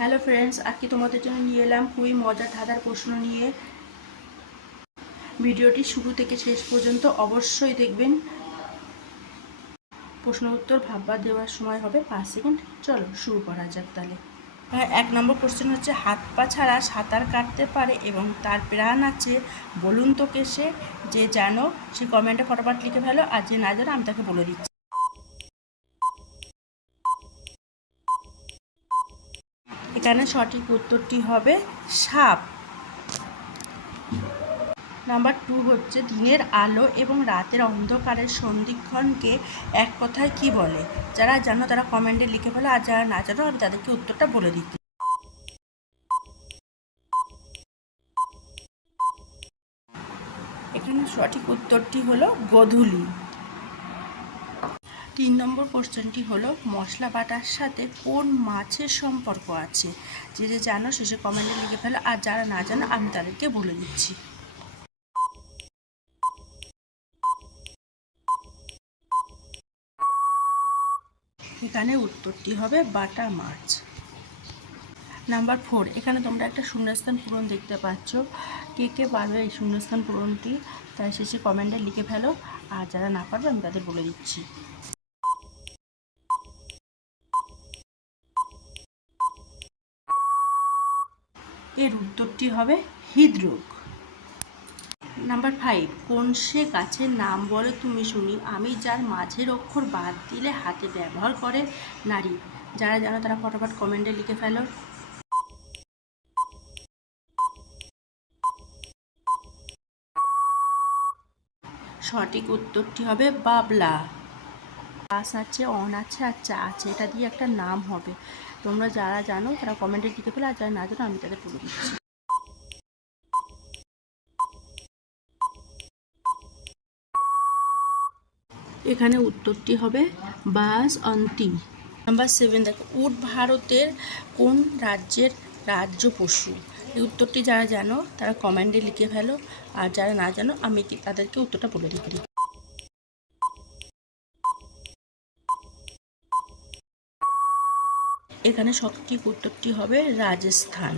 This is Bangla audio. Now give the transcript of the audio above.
হ্যালো ফ্রেন্ডস, আজকে তোমাদের জন্য নিয়ে এলাম খুবই মজার ধাঁধার প্রশ্ন নিয়ে। ভিডিওটি শুরু থেকে শেষ পর্যন্ত অবশ্যই দেখবেন। প্রশ্ন উত্তর ভাববার দেওয়ার সময় হবে 5 সেকেন্ড। চলো শুরু করা যাক তাহলে। 1 নম্বর কোশ্চেন হচ্ছে, হাত পা ছাড়া সাঁতার কাটতে পারে এবং তার প্রাণ আছে, বলুন তো কে সে? যে জানো সে কমেন্টে ফটাফট লিখে ফেলো, আর যে না জানো আমি তাকে বলে দিচ্ছি। এখানে সঠিক উত্তরটি হবে সাপ। নাম্বার 2 হচ্ছে, দিনের আলো এবং রাতের অন্ধকারের সন্ধিক্ষণকে এক কথায় কি বলে? যারা জানো তারা কমেন্টে লিখে ফেলো, আর যারা না জানো আমি তাদেরকে উত্তরটা বলে দিচ্ছি। এখানে সঠিক উত্তরটি হলো গোধূলি। 3 নম্বর কোশ্চেনটি হলো, মশলা বাটার সাথে কোন মাছের সম্পর্ক আছে? যে যে জানো শেষে কমেন্টে লিখে ফেলো, আর যারা না জানো আমি তাদেরকে বলে দিচ্ছি। এখানে উত্তরটি হবে বাটা মাছ। নাম্বার 4, এখানে তোমরা একটা শূন্যস্থান পূরণ দেখতে পাচ্ছ। কে কে পারবে এই শূন্যস্থান পূরণটি? তাই শেষে কমেন্টে লিখে ফেলো, আর যারা না পারবে আমি তাদের বলে দিচ্ছি। এর উত্তরটি হবে হৃদরোগ। নাম্বার 5, কোন সে গাছের নাম বলে তুমি শুনি, আমি যার মাঝের অক্ষর বাদ দিলে হাতে ব্যবহার করে নারী? যারা জানো তারা ফটাফট কমেন্টে লিখে ফেলো। সঠিক উত্তরটি হবে বাবলা। বাস আছে, অন আছে, আর চা আছে, এটা দিয়ে একটা নাম হবে। তোমরা যারা জানো তারা কমেন্টে লিখে ফেলো, আর যারা না জানো আমি তাদের বলে দিচ্ছি। এখানে উত্তরটি হবে বাসন্তী। নাম্বার 7, দেখো, উট ভারতের কোন রাজ্যের রাজ্য পশু? এই উত্তরটি যারা জানো তারা কমেন্টে লিখে ফেলো, আর যারা না জানো আমি তাদেরকে উত্তরটা বলে দিচ্ছি। এখানে সঠিক উত্তরটি হবে রাজস্থান।